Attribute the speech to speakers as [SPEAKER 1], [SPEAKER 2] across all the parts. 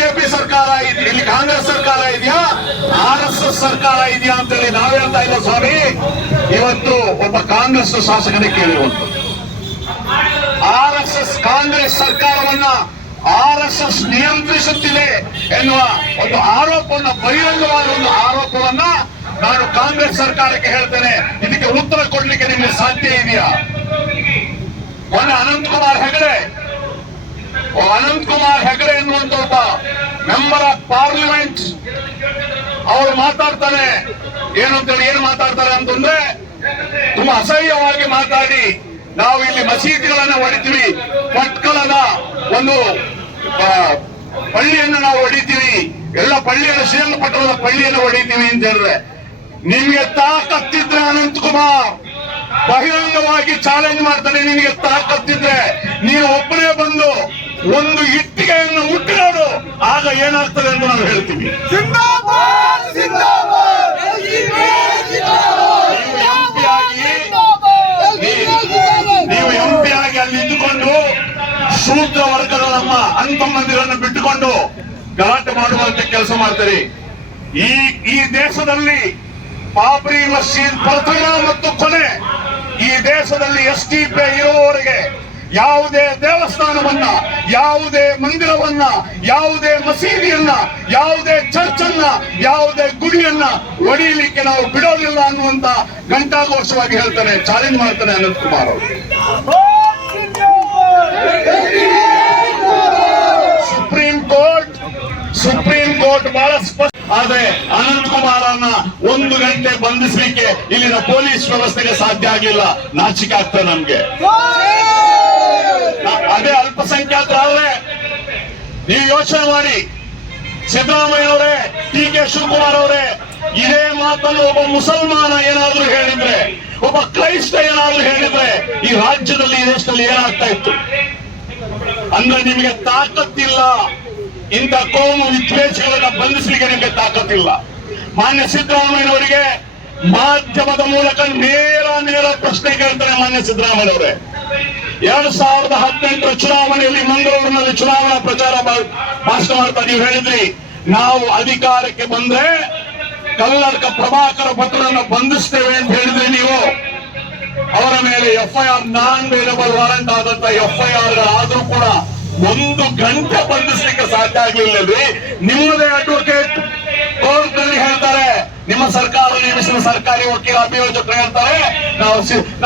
[SPEAKER 1] BJP ಸರ್ಕಾರ ಇಲ್ಲಿ ಕಾಂಗ್ರೆಸ್ ಸರ್ಕಾರ ಇದೆಯಾ? ಆರ್ ಎಸ್ ಎಸ್ ಸರ್ಕಾರ ಇದೆಯಾ ಅಂತೇಳಿ ನಾವ್ ಹೇಳ್ತಾ ಇಲ್ಲ ಸ್ವಾಮಿ, ಇವತ್ತು ಒಬ್ಬ ಕಾಂಗ್ರೆಸ್ ಶಾಸಕನೇ ಕೇಳಿರುವಂತ ಆರ್ ಎಸ್ ಎಸ್ ಕಾಂಗ್ರೆಸ್ ಸರ್ಕಾರವನ್ನ ಆರ್ ಎಸ್ ಎಸ್ ನಿಯಂತ್ರಿಸುತ್ತಿದೆ ಎನ್ನುವ ಒಂದು ಆರೋಪವನ್ನ, ಬಹಿರಂಗವಾದ ಒಂದು ಆರೋಪವನ್ನ ನಾನು ಕಾಂಗ್ರೆಸ್ ಸರ್ಕಾರಕ್ಕೆ ಹೇಳ್ತೇನೆ. ಇದಕ್ಕೆ ಉತ್ತರ ಕೊಡ್ಲಿಕ್ಕೆ ನಿಮಗೆ ಸಾಧ್ಯ ಇದೆಯಾ? ಮೊನ್ನೆ ಅನಂತಕುಮಾರ್ ಹೆಗಡೆ ಅನಂತ್ ಕುಮಾರ್ ಹೆಗಡೆ ಎನ್ನುವಂತ ಒಬ್ಬ ಮೆಂಬರ್ ಆಫ್ ಪಾರ್ಲಿಮೆಂಟ್ ಅವರು ಮಾತಾಡ್ತಾರೆ. ಏನು ಅಂತೇಳಿ ಏನ್ ಮಾತಾಡ್ತಾರೆ ಅಂತಂದ್ರೆ ತುಂಬಾ ಅಸಹ್ಯವಾಗಿ ಮಾತಾಡಿ ನಾವು ಇಲ್ಲಿ ಮಸೀದಿಗಳನ್ನ ಹೊಡಿತೀವಿ. ಪಟ್ಕಳದ ಒಂದು ಪಳ್ಳಿಯನ್ನು ನಾವು ಹೊಡಿತೀವಿ. ಎಲ್ಲ ಪಳ್ಳಿಯನ್ನು ಶ್ರೀರಂಗಪಟ್ಟಣದ ಪಳ್ಳಿಯನ್ನು ಹೊಡಿತೀವಿ ಅಂತ ಹೇಳಿದ್ರೆ. ನಿಮ್ಗೆ ತಾಕತ್ತಿದ್ರೆ ಅನಂತ್ ಕುಮಾರ್ ಬಹಿರಂಗವಾಗಿ ಚಾಲೆಂಜ್ ಮಾಡ್ತಾನೆ ನಿನಗೆ ತಾಕತ್ತಿದ್ರೆ. ನೀನು ಒಬ್ಬನೇ ಬಂದು ಒಂದು ಇಟ್ಟಿಗೆಯನ್ನು ಮುಟ್ಟಿರೋದು ಆಗ ಏನಾಗ್ತದೆ ಅಂತ ನಾವು ಹೇಳ್ತೀವಿ ನೀವು ಎಂಪಿ ಆಗಿ ಅಲ್ಲಿ ಇದ್ದುಕೊಂಡು ಶೂದ್ರ ವರ್ಗದ ನಮ್ಮ ಅಂತಮ್ಮಂದಿರನ್ನು ಬಿಟ್ಟುಕೊಂಡು ಗಲಾಟೆ ಮಾಡುವಂತೆ ಕೆಲಸ ಮಾಡ್ತಾರೆ. ಈ ಈ ದೇಶದಲ್ಲಿ ಬಾಬ್ರಿ ಮಸೀದ್ ಪ್ರಥಮ ಮತ್ತು ಕೊನೆ. ಈ ದೇಶದಲ್ಲಿ ಎಸ್ ಡಿ ಪಿ ಯಾವುದೇ ದೇವಸ್ಥಾನವನ್ನ, ಯಾವುದೇ ಮಂದಿರವನ್ನ, ಯಾವುದೇ ಮಸೀದಿಯನ್ನ, ಯಾವುದೇ ಚರ್ಚ್ ಅನ್ನ ಯಾವುದೇ ಗುಡಿಯನ್ನ ಒಡೆಯಲಿಕ್ಕೆ ನಾವು ಬಿಡೋದಿಲ್ಲ ಅನ್ನುವಂತ ಘಂಟಾಘೋಷವಾಗಿ ಹೇಳ್ತಾನೆ ಚಾಲೆಂಜ್ ಮಾಡ್ತಾನೆ ಅನಂತ್ ಕುಮಾರ್ ಅವರು. ಸುಪ್ರೀಂ ಕೋರ್ಟ್ ಸುಪ್ರೀಂ ಕೋರ್ಟ್ ಬಹಳ ಸ್ಪಷ್ಟ ಆದ್ರೆ ಅನಂತ್ ಅನ್ನ ಒಂದು ಗಂಟೆ ಬಂಧಿಸಲಿಕ್ಕೆ ಇಲ್ಲಿನ ಪೊಲೀಸ್ ವ್ಯವಸ್ಥೆಗೆ ಸಾಧ್ಯ ಆಗಿಲ್ಲ, ನಾಚಿಕೆ ಆಗ್ತದೆ ನಮ್ಗೆ. ಅದೇ ಅಲ್ಪಸಂಖ್ಯಾತರಾದ್ರೆ ನೀವು ಯೋಚನೆ ಮಾಡಿ. ಸಿದ್ದರಾಮಯ್ಯ ಅವರೇ, ಟಿ ಕೆ ಶಿವಕುಮಾರ್ ಅವರೇ, ಇದೇ ಮಾತನ್ನು ಒಬ್ಬ ಮುಸಲ್ಮಾನ ಏನಾದ್ರೂ ಹೇಳಿದ್ರೆ, ಒಬ್ಬ ಕ್ರೈಸ್ತ ಏನಾದ್ರೂ ಹೇಳಿದ್ರೆ, ಈ ರಾಜ್ಯದಲ್ಲಿ, ಈ ದೇಶದಲ್ಲಿ ಏನಾಗ್ತಾ ಇತ್ತು? ಅಂದ್ರೆ ನಿಮಗೆ ತಾಕತ್ತಿಲ್ಲ. ಇಂಥ ಕೋಮು ವಿದ್ವೇಷಗಳನ್ನ ಬಂಧಿಸಲಿಕ್ಕೆ ನಿಮಗೆ ತಾಕತ್ತಿಲ್ಲ. ಮಾನ್ಯ ಸಿದ್ದರಾಮಯ್ಯನವರಿಗೆ ಮಾಧ್ಯಮದ ಮೂಲಕ ನೇರ ನೇರ ಪ್ರಶ್ನೆ ಕೇಳ್ತಾರೆ ಮಾನ್ಯ ಸಿದ್ದರಾಮಯ್ಯನವರೇ ಎರಡ್ ಸಾವಿರದ ಹದಿನೆಂಟರ ಚುನಾವಣೆಯಲ್ಲಿ ಮಂಗಳೂರಿನಲ್ಲಿ ಚುನಾವಣಾ ಪ್ರಚಾರ ಭಾಷಣ ಮಾಡ್ತಾ ನೀವು ಹೇಳಿದ್ರಿ. ನಾವು ಅಧಿಕಾರಕ್ಕೆ ಬಂದ್ರೆ ಕಲ್ಲರ್ಕ ಪ್ರಭಾಕರ ಭಟ್ರನ್ನ ಬಂಧಿಸ್ತೇವೆ ಅಂತ ಹೇಳಿದ್ರಿ ನೀವು. ಅವರ ಮೇಲೆ ಎಫ್ಐಆರ್ ನಾನ್ ವೇಲೇಬಲ್ ವಾರಂಟ್ ಆದಂತ ಎಫ್ಐಆರ್ ಆದ್ರೂ ಕೂಡ ಒಂದು ಗಂಟೆ ಬಂಧಿಸ್ಲಿಕ್ಕೆ ಸಾಧ್ಯ ಆಗ್ಲಿಲ್ಲರಿ ನಿಮ್ಮದೇ ಅಡ್ವೊಕೇಟ್ ಕೋರ್ಟ್ನಲ್ಲಿ ಹೇಳ್ತಾರೆ, ನಿಮ್ಮ ಸರ್ಕಾರ ನೇಮಿಸಿದ ಸರ್ಕಾರಿ ವಕೀಲ, ಅಭಿಯೋಜಕರು ಹೇಳ್ತಾರೆ, ನಾವು ಸಿ-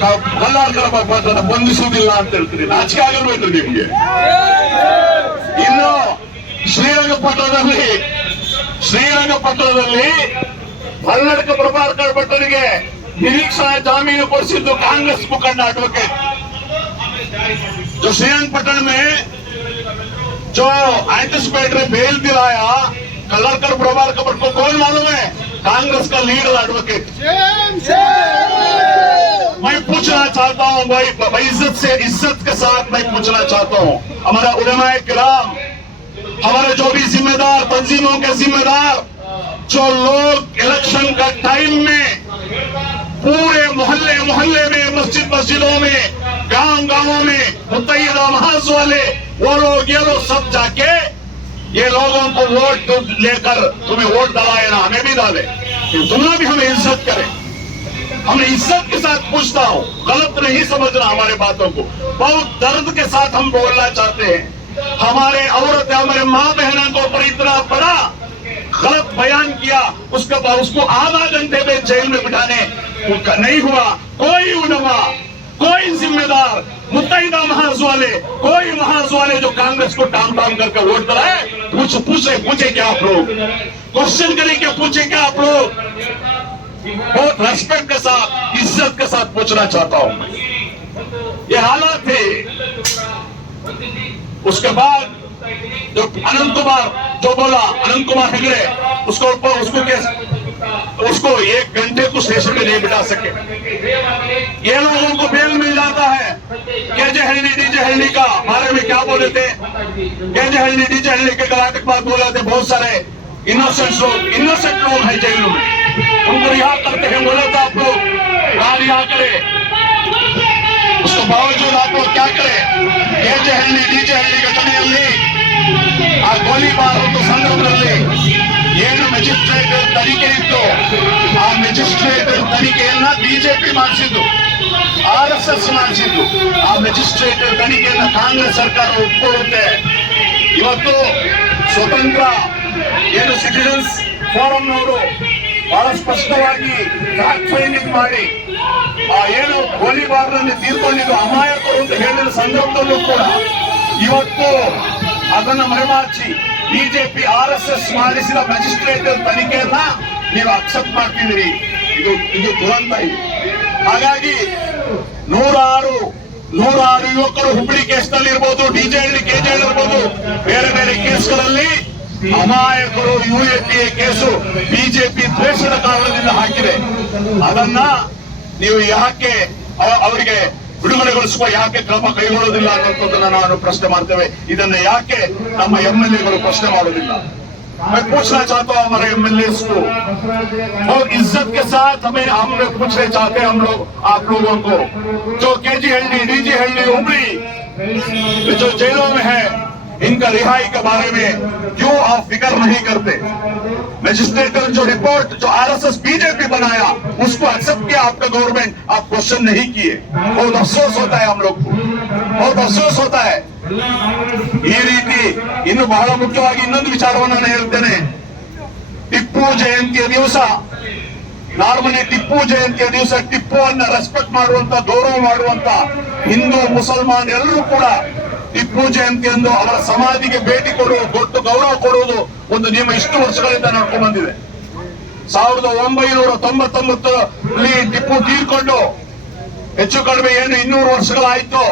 [SPEAKER 1] ನಾವು ಕಲ್ಲಾಡ್ಕರ ಭಟ್ರನ್ನ ಬಂಧಿಸುವುದಿಲ್ಲ ಅಂತ ಹೇಳ್ತೀರಿ ನಾಚಿಕೆ ಆಗಿರ್ಬೇಕು ನಿಮ್ಗೆ ಇನ್ನು ಶ್ರೀರಂಗಪಟ್ಟಣದಲ್ಲಿ ಶ್ರೀರಂಗಪಟ್ಟಣದಲ್ಲಿ ಕನ್ನಡಕ ಪ್ರಭಾಕರ್ ಭಟ್ಟರಿಗೆ ನಿರೀಕ್ಷಣಾ ಜಾಮೀನು ಕೊಡಿಸಿದ್ದು ಕಾಂಗ್ರೆಸ್ मुखंड एडवोकेट जो श्रीरंगपट्टन में जो एंटिसिपेटरी बेल दिलाया कलरकर प्रभाकर भट्ट को कौन मालूम है कांग्रेस का लीडर एडवोकेट मैं چاہتا ہوں بھائی بعزت سے عزت کے ساتھ میں پوچھنا چاہتا ہوں۔ ہمارا علماء کرام، ہمارے جو بھی ذمہ دار تنظیموں کے ذمہ دار جو لوگ الیکشن کا ٹائم میں پورے محلے محلے میں، مسجد، مسجدوں میں، گاؤں گاؤں میں متحدہ محاذ والے، وہ لوگ، یہ لوگ سب جا کے یہ لوگوں کو ووٹ لے کر تمہیں ووٹ ڈالائے نا ہمیں بھی ڈالے۔ تمہیں بھی ہمیں عزت کریں۔ ہم عزت کے ساتھ پوچھتا ہوں، غلط نہیں سمجھنا ہمارے باتوں کو۔ بہت درد کے ساتھ ہم بولنا چاہتے ہیں۔ ہمارے عورت ہمارے ماں بہنوں کو اوپر اتنا بڑا غلط بیان کیا، اس کا اس کو آدھا گھنٹے میں جیل میں بٹھانے نہیں ہوا۔ کوئی علماء، کوئی ذمہ دار متحدہ محاذ والے، کوئی محاذ والے جو کانگریس کو ٹام ٹام کر کے ووٹ کرائے پوچھے پوچھے کیا آپ لوگ؟ کوشچن کریں کہ پوچھے کیا آپ لوگ؟ بہت رسپیکٹ کے ساتھ، عزت کے ساتھ پوچھنا چاہتا ہوں۔ یہ حالات تھے۔ اس کے بعد جو انم کمار جو بولا، اننت کمار ہگڑے اس کو اوپر، اس کو کیس اس کو ایک گھنٹے کو سیشن میں نہیں بٹا سکے۔ یہ لوگوں کو بیل مل جاتا ہے کہ جہلنی ڈی جہلنی کا بارے میں کیا بولے تھے؟ کہ جہلنی ڈی جہلنی کے گلاٹک بات بولے تھے بہت سارے۔ انوسنٹ لوگ انوسنٹ لوگ ہیں جیلوں میں۔ ಹುಡುಗರು ಯಾವ ತರ ತಗೊಂಡು ಹೋದ ಅಪ್ರು ಗಾಡಿ ಹಾಕಡೆ उसको बावजूद आप लोग क्या करें ಕೆಜೆ ಹಳ್ಳಿ, ಡಿಜೆ ಹಳ್ಳಿ ಘಟನೆಯಲ್ಲಿ, ಆ ಗೋಲಿಬಾರದು ಸಂದರ್ಭದಲ್ಲಿ ಏನು ಮೆಜಿಸ್ಟ್ರೇಟ್ ತನಿಖೆ ಇತ್ತು? ಆ ಮೆಜಿಸ್ಟ್ರೇಟ್ ತನಿಖೆಯನ್ನ ಬಿಜೆಪಿ ಮಾಡಿಸಿದ್ದು, ಆರ್ ಎಸ್ ಎಸ್ ಮಾಡಿಸಿದ್ದು. ಆ ಮೆಜಿಸ್ಟ್ರೇಟ್ ತನಿಖೆಯನ್ನ ಕಾಂಗ್ರೆಸ್ ಸರ್ಕಾರ ಒಪ್ಪಿಕೊಳ್ಳುತ್ತೆ ಇವತ್ತು ಸ್ವತಂತ್ರ ಏನು ಸಿಟಿಜನ್ಸ್ ಫೋರಂ ನವರು ಬಹಳ ಸ್ಪಷ್ಟವಾಗಿ ಫ್ಯಾಕ್ಟ್ ಫೈಂಡಿಂಗ್ ಮಾಡಿ. ಆ ಏನು ಗೋಲಿಬಾರ್ನಲ್ಲಿ ತೀರ್ಕೊಂಡಿದ್ದು ಅಮಾಯಕರು ಅಂತ ಹೇಳಿದ ಸಂದರ್ಭದಲ್ಲೂ ಕೂಡ ಇವತ್ತು ಅದನ್ನ ಮರೆಮಾಚಿ ಬಿಜೆಪಿ, ಆರ್ ಎಸ್ ಎಸ್ ಮಾಡಿಸಿದ ಮ್ಯಾಜಿಸ್ಟ್ರೇಟ್ ತನಿಖೆಯನ್ನ ನೀವು ಅಕ್ಸೆಪ್ಟ್ ಮಾಡ್ತಿದ್ದೀರಿ. ಇದು ಇದು ದುರಂತ ಇದು. ಹಾಗಾಗಿ ನೂರಾರು ನೂರಾರು ಯುವಕರು ಹುಬ್ಳಿ ಕೇಸ್ನಲ್ಲಿ ಇರ್ಬೋದು ಡಿಜೆಹಳ್ಳಿ ಕೆಜೆಹಳ್ಳಿ ಇರ್ಬೋದು, ಬೇರೆ ಬೇರೆ ಕೇಸ್ಗಳಲ್ಲಿ ಅಮಾಯಕರು U A P A case BJP ದ್ವೇಷದ ಕಾರಣದಿಂದ ಹಾಕಿದೆ ಅದನ್ನ ನೀವು ಯಾಕೆ ಅವ- ಅವರಿಗೆ ಬಿಡುಗಡೆಗೊಳಿಸುವ ಯಾಕೆ ಕ್ರಮ ಕೈಗೊಳ್ಳೋದಿಲ್ಲ ಅನ್ನೋದನ್ನ ನಾನು ಪ್ರಶ್ನೆ ಮಾಡ್ತೇವೆ ಇದನ್ನ ಯಾಕೆ ನಮ್ಮ ಎಂ ಎಲ್ ಎಗಳು ಪ್ರಶ್ನೆ ಮಾಡೋದಿಲ್ಲ मैं पूछना चाहता हूँ हमारे एमएलए को और इज्जत के साथ हमें हम लोग पूछना चाहते हैं हम लोग आप लोगों को जो के जी हल्डी डी जी हल्डी उमरी जो जेलों में है ان کا رہائی کے بارے میں کیوں آپ فکر نہیں کرتے؟ میجسٹریٹر جو رپورٹ جو آر ایس ایس بی جے پی بنایا، اس کو ایکسپٹ کیا آپ کا گورنمنٹ آپ کوشچن نہیں کیے۔ بہت افسوس ہوتا ہے ہم لوگ کو۔ بہت افسوس ہوتا ہے۔ ಈ ರೀತಿ ಇನ್ನು نہیں ಮುಖ್ಯವಾಗಿ ಇನ್ನೊಂದು ವಿಚಾರವನ್ನು ನಾನು ಹೇಳ್ತೇನೆ ಟಿಪ್ಪು ٹپو ದಿವಸ ನಾರ್ಮಲಿ ಟಿಪ್ಪು ಜಯಂತಿಯ ದಿವಸ ಟಿಪ್ಪುವನ್ನ ರೆಸ್ಪೆಕ್ಟ್ ಮಾಡುವಂತ ಗೌರವ ಮಾಡುವಂತ ہندو، مسلمان ಎಲ್ಲರೂ ಕೂಡ ಟಿಪ್ಪು ಜಯಂತಿಯಂದು ಅವರ ಸಮಾಧಿಗೆ ಭೇಟಿ ಕೊಡುವ ದೊಡ್ಡ ಗೌರವ ಕೊಡುವುದು ಒಂದು ನಿಯಮ ಇಷ್ಟು ವರ್ಷಗಳಿಂದ ನಡ್ಕೊಂಡು ಬಂದಿದೆ. ಸಾವಿರದ ಒಂಬೈನೂರ ತೊಂಬತ್ತೊಂಬತ್ತರಲ್ಲಿ ಟಿಪ್ಪು ತೀರ್ಕೊಂಡು ಹೆಚ್ಚು ಕಡಿಮೆ ಏನು ಇನ್ನೂರು ವರ್ಷಗಳಾಯ್ತು.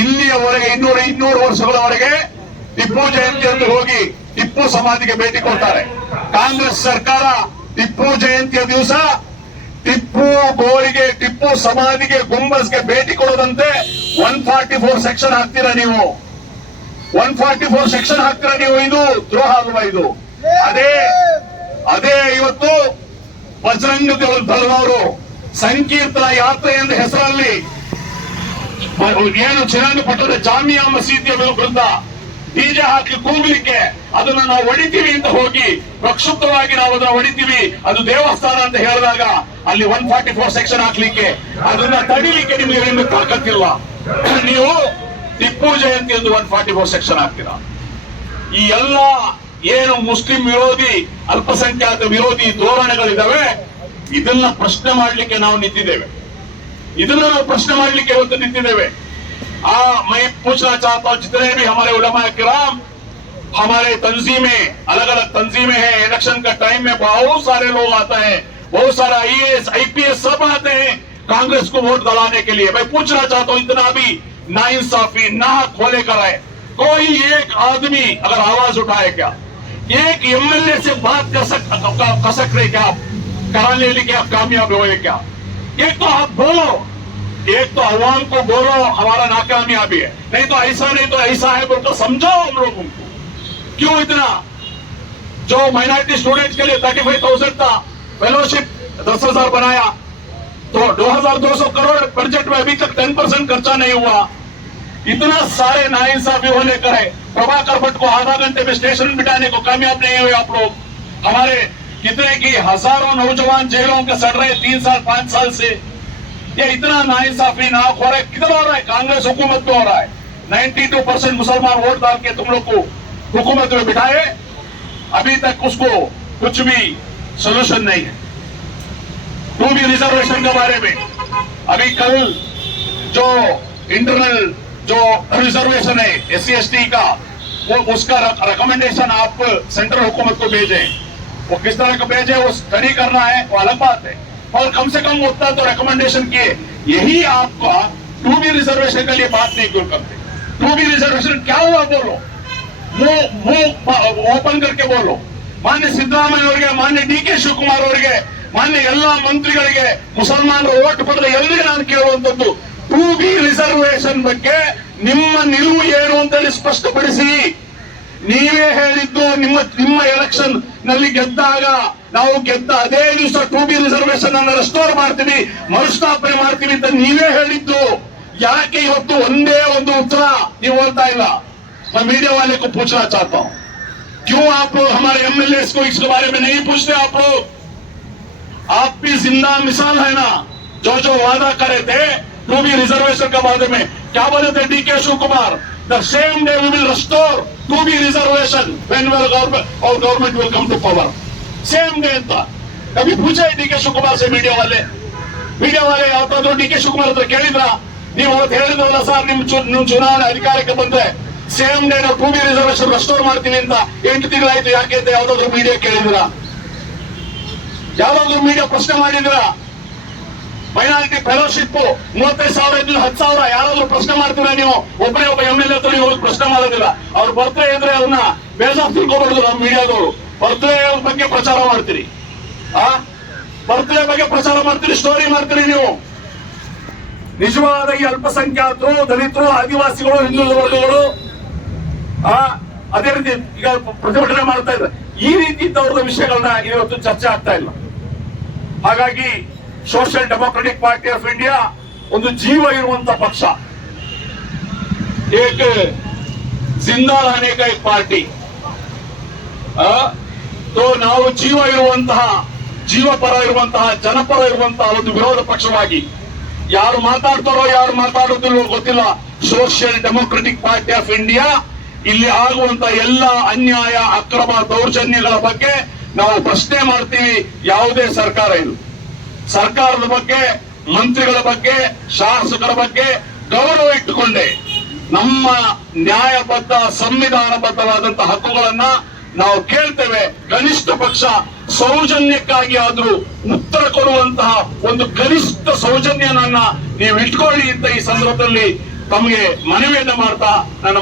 [SPEAKER 1] ಇಲ್ಲಿಯವರೆಗೆ ಇನ್ನೂರು ಇನ್ನೂರು ವರ್ಷಗಳವರೆಗೆ ಟಿಪ್ಪು ಜಯಂತಿ ಎಂದು ಹೋಗಿ ಟಿಪ್ಪು ಸಮಾಧಿಗೆ ಭೇಟಿ ಕೊಡ್ತಾರೆ. ಕಾಂಗ್ರೆಸ್ ಸರ್ಕಾರ ಟಿಪ್ಪು ಜಯಂತಿಯ ದಿವಸ ಟಿಪ್ಪು ಗೋರಿಗೆ, ಟಿಪ್ಪು ಸಮಾಧಿಗೆ ಗುಂಬಸ್ಗೆ ಭೇಟಿ ಕೊಡದಂತೆ ಒನ್ ಫಾರ್ಟಿ ಫೋರ್ ಸೆಕ್ಷನ್ ಹಾಕ್ತೀರಾ ನೀವು? ಒನ್ ಫಾರ್ಟಿ ಫೋರ್ ಸೆಕ್ಷನ್ ಹಾಕ್ತೀರಾ ನೀವು ಇದು? ದ್ರೋಹ ಅಲ್ವಾ ಇದು? ಅದೇ ಅದೇ ಇವತ್ತು ಬಜರಂಗ ದಳದವರು ಸಂಕೀರ್ತನ ಯಾತ್ರೆ ಎಂದ ಹೆಸರಲ್ಲಿ ಏನು ಶ್ರೀರಂಗಪಟ್ಟಣದ ಜಾಮಿಯಾ ಮಸೀದಿಯ ವಿರುದ್ಧ ಬೀಜ ಹಾಕಿ ಕೂಗ್ಲಿಕ್ಕೆ ಅದನ್ನ ನಾವು ಹೊಡಿತೀವಿ ಅಂತ ಹೋಗಿ, ಪ್ರಕ್ಷುಬ್ಧವಾಗಿ ನಾವು ಅದನ್ನ ಹೊಡಿತೀವಿ. ಅದು ದೇವಸ್ಥಾನ ಅಂತ ಹೇಳಿದಾಗ ಅಲ್ಲಿ ಒನ್ ಫಾರ್ಟಿ ಫೋರ್ ಸೆಕ್ಷನ್ ಹಾಕ್ಲಿಕ್ಕೆ, ಅದನ್ನ ತಡಿಲಿಕ್ಕೆ ನಿಮ್ಗೆ ತಾಕತ್ತಿಲ್ಲ. ನೀವು ಟಿಪ್ಪು ಜಯಂತಿ ಎಂದು ಒನ್ ಫಾರ್ಟಿ ಫೋರ್ ಸೆಕ್ಷನ್ ಹಾಕ್ತೀರಾ ಈ ಎಲ್ಲ ಏನು ಮುಸ್ಲಿಂ ವಿರೋಧಿ ಅಲ್ಪಸಂಖ್ಯಾತ ವಿರೋಧಿ ಧೋರಣೆಗಳಿದಾವೆ ಇದನ್ನ ಪ್ರಶ್ನೆ ಮಾಡ್ಲಿಕ್ಕೆ ನಾವು ನಿಂತಿದ್ದೇವೆ ಇದನ್ನ ನಾವು ಪ್ರಶ್ನೆ ಮಾಡ್ಲಿಕ್ಕೆ ಇವತ್ತು ನಿಂತಿದ್ದೇವೆ आ मैं पूछना चाहता हूँ जितने भी हमारे उलमा किराम हमारे तंजीमें अलग अलग तंजीमें हैं इलेक्शन का टाइम में बहुत सारे लोग आते हैं बहुत सारे आईएएस आईपीएस सब आते हैं کانگریس کو ووٹ دلانے کے لیے میں پوچھنا چاہتا ہوں، اتنا بھی نا انصافی نہ کھولے کرائے کوئی ایک آدمی اگر آواز اٹھائے کیا؟ ایک ایم ایل اے سے بات کر سک رہے کیا آپ؟ کرانے لے کے آپ؟ کامیاب ہوئے کیا؟ ایک تو آپ بولو۔ ایک تو عوام کو بولو، ہمارا ناکامیابی ہے۔ نہیں تو ایسا نہیں تو ایسا ہے بول تو سمجھاؤ ہم لوگوں کو۔ کیوں اتنا؟ جو مائنارٹی اسٹوڈینٹ کے لیے تھرٹی فائیو تھاؤزینڈ تھا فیلوشپ دس ہزار بنایا۔ تو دو ہزار دو سو کروڑ بجٹ میں ابھی تک ٹین پرسینٹ خرچہ نہیں ہوا۔ اتنا سارے نا انصافیوں نے کرے پربھا کربٹ کو آدھا گھنٹے میں اسٹیشن بٹانے کو کامیاب نہیں ہوئے آپ لوگ۔ ہمارے کتنے کی ہزاروں نوجوان جیلوں کے سڑ رہے تین سال، پانچ سال سے۔ یہ اتنا نا انصافی ناک ہو رہا ہے۔ کتنا ہو رہا ہے؟ کانگریس حکومت میں ہو رہا ہے۔ نائنٹی ٹو پرسینٹ مسلمان ووٹ ڈال کے تم لوگ کو حکومت میں بٹھائے۔ ابھی تک اس کو کچھ بھی سولوشن نہیں ہے۔ ٹو بھی ریزرویشن کے بارے میں۔ ابھی کل جو انٹرنل جو ریزرویشن ہے ایس سی ایس ٹی کا، وہ اس کا ریکمنڈیشن آپ سینٹرل حکومت کو بھیجیں۔ وہ کس طرح کا بھیجے وہ اسٹڈی کرنا ہے، وہ الگ بات ہے۔ اور کم سے کم اتنا تو ریکمنڈیشن کیے۔ یہی آپ کا ٹو بی ریزرویشن کے لیے بات نہیں کیوں کرتے؟ ٹو بی ریزرویشن کیا ہوا بولو؟ وہ اوپن کر کے بولو۔ مانے سدھرام ہو گئے مانے ڈی کے شیو کمار ہو گئے۔ ಮಾನ್ಯ ಎಲ್ಲಾ ಮಂತ್ರಿಗಳಿಗೆ ಮುಸಲ್ಮಾನರು ಓಟ್ ಪಡೆದ ಎಲ್ಲರಿಗೆ ನಾನು ಕೇಳುವಂತದ್ದು ಟೂ ಬಿ ರಿಸರ್ವೇಶನ್ ಬಗ್ಗೆ ನಿಮ್ಮ ನಿಲುವು ಏನು ಅಂತೇಳಿ ಸ್ಪಷ್ಟಪಡಿಸಿ ನೀವೇ ಹೇಳಿದ್ದು ನಿಮ್ಮ ನಿಮ್ಮ ಎಲೆಕ್ಷನ್ ನಲ್ಲಿ ಗೆದ್ದಾಗ ನಾವು ಗೆದ್ದ ಅದೇ ದಿವಸ ಟೂ ಬಿ ರಿಸರ್ವೇಶನ್ ಅನ್ನು ರೆಸ್ಟೋರ್ ಮಾಡ್ತೀವಿ ಮರುಸ್ಥಾಪನೆ ಮಾಡ್ತೀವಿ ಅಂತ ನೀವೇ ಹೇಳಿದ್ದು ಯಾಕೆ ಇವತ್ತು ಒಂದೇ ಒಂದು ಉತ್ತರ ನೀವು ಹೇಳ್ತಾ ಇಲ್ಲ मैं मीडिया वाले को पूछना चाहता हूं क्यों आप लोग हमारे एमएलए को इसके बारे में नहीं पूछते आप लोग आप भी जिंदा मिसाल है ना जो जो वादा करे थे टू बी रिजर्वेशन के बारे में क्या बोले थे D K Shivakumar the same day we will restore to be reservation when government और government will come to power same day ಅಂತ कभी पूछे डी के शिव कुमार से मीडिया वाले मीडिया वाले ಯಾವತ್ತಾದ್ರೂ ಡಿ ಕೆ ಶಿವಕುಮಾರ್ ಹತ್ರ ಕೇಳಿದ್ರ ನೀವು ಅವತ್ತು ಹೇಳಿದ್ರಲ್ಲ ಸರ್ ನಿಮ್ ಚು- ನಿಮ್ ಚುನಾವಣೆ ಅಧಿಕಾರಕ್ಕೆ ಬಂದ್ರೆ ಸೇಮ್ ಡೇ ನಾವು ಟೂ ಬಿ ರಿಸರ್ವೇಶನ್ ರೆಸ್ಟೋರ್ ಮಾಡ್ತೀವಿ ಅಂತ ಎಂಟು ತಿಂಗಳಾಯ್ತು ಯಾಕೆ ಅಂತ ಯಾವ್ದಾದ್ರು ಮೀಡಿಯಾ ಕೇಳಿದ್ರ ಯಾವ್ದಾದ್ರು ಮೀಡಿಯಾ ಪ್ರಶ್ನೆ ಮಾಡಿದ್ರ ಮೈನಾರಿಟಿ ಫೆಲೋಶಿಪ್ ಮೂವತ್ತೈದು ಸಾವಿರ ಇದ್ರು ಹತ್ತು ಸಾವಿರ, ಯಾರಾದ್ರೂ ಪ್ರಶ್ನೆ ಮಾಡ್ತೀರಾ ನೀವು? ಒಬ್ಬರೇ ಒಬ್ಬ ಎಂ ಎಲ್ ಎ ಹೋಗಿ ಪ್ರಶ್ನೆ ಮಾಡೋದಿಲ್ಲ. ಅವ್ರು ಬರ್ತಾ ಇದ್ರೆ ಅವ್ರನ್ನ ಬೇಜಾರ್ ತಿಳ್ಕೊಬಾರ್ದು ನಮ್ಮ ಮೀಡಿಯಾದವರು ಬರ್ತ್ಡೇ ಬಗ್ಗೆ ಪ್ರಚಾರ ಮಾಡ್ತೀರಿ. ಆ? ಬರ್ತ್ಡೇ ಬಗ್ಗೆ ಪ್ರಚಾರ ಮಾಡ್ತೀರಿ ಸ್ಟೋರಿ ಮಾಡ್ತೀರಿ ನೀವು. ನಿಜವಾದ ಈ ಅಲ್ಪಸಂಖ್ಯಾತರು, ದಲಿತರು, ಆದಿವಾಸಿಗಳು ಹಿಂದುಳಿದ ವರ್ಗಗಳು, ಆ? ಅದೇ ರೀತಿ ಈಗ ಪ್ರತಿಭಟನೆ ಮಾಡ್ತಾ ಇದ್ದಾರೆ. ಈ ರೀತಿ ಇದ್ದವ್ರದ ವಿಷಯಗಳನ್ನ ಇವತ್ತು ಚರ್ಚೆ ಆಗ್ತಾ ಇಲ್ಲ. ಹಾಗಾಗಿ Social Democratic Party of India ಒಂದು ಜೀವ ಇರುವಂತ ಪಕ್ಷ. ಏಕ? ಜಿಂದಾಲ್ ಅನೇಕ ಪಾರ್ಟಿ. ತೋ ನಾವು ಜೀವ ಇರುವಂತಹ, ಜೀವಪರ ಇರುವಂತಹ, ಜನಪರ ಇರುವಂತಹ ಒಂದು ವಿರೋಧ ಪಕ್ಷವಾಗಿ ಯಾರು ಮಾತಾಡ್ತಾರೋ, ಯಾರು ಮಾತಾಡೋದಿಲ್ವೋ ಗೊತ್ತಿಲ್ಲ. Social Democratic Party of India ಇಲ್ಲಿ ಆಗುವಂತಹ ಎಲ್ಲ ಅನ್ಯಾಯ, ಅಕ್ರಮ ದೌರ್ಜನ್ಯಗಳ ಬಗ್ಗೆ ನಾವು ಪ್ರಶ್ನೆ ಮಾಡ್ತೀವಿ, ಯಾವುದೇ ಸರ್ಕಾರ ಇದು. ಸರ್ಕಾರದ ಬಗ್ಗೆ, ಮಂತ್ರಿಗಳ ಬಗ್ಗೆ, ಶಾಸಕರ ಬಗ್ಗೆ ಗೌರವ ಇಟ್ಟುಕೊಂಡೆ. ನಮ್ಮ ನ್ಯಾಯಬದ್ಧ, ಸಂವಿಧಾನಬದ್ಧವಾದಂತಹ ಹಕ್ಕುಗಳನ್ನ ನಾವು ಕೇಳ್ತೇವೆ. ಕನಿಷ್ಠ ಪಕ್ಷ ಸೌಜನ್ಯಕ್ಕಾಗಿ ಆದ್ರೂ ಉತ್ತರ ಕೊಡುವಂತಹ ಒಂದು ಕನಿಷ್ಠ ಸೌಜನ್ಯನನ್ನ ನೀವು ಇಟ್ಕೊಳ್ಳಿ ಅಂತ ಈ ಸಂದರ್ಭದಲ್ಲಿ ತಮಗೆ ಮನವಿಯನ್ನ ಮಾಡ್ತಾ ನನ್ನ